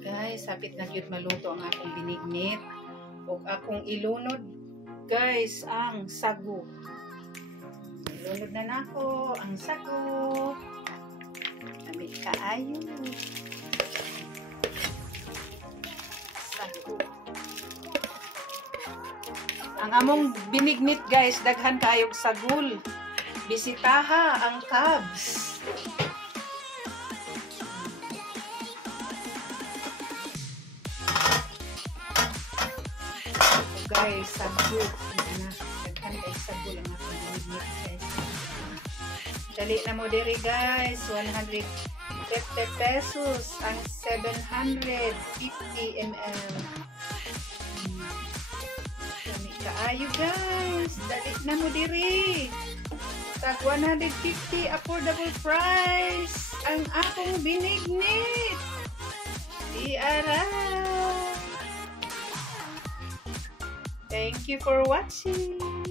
Guys, hapit na gyud maluto ang akong binignit. Ug akong ilunod, guys, ang sago. Ilunod na nako ang sago. Lamig kaayo. Sago. Ang among binignit, guys, daghan kayog sagol. Bisitaha ang Cubs. Guys, sagol. Daghan kay sagol ang akong binignit, guys. Dali na mo diri, guys. 150 pesos ang 750 ml. Dami kaayo, guys. Dali na mo diri. Tag 150 affordable price ang akong binignit. Thank you for watching.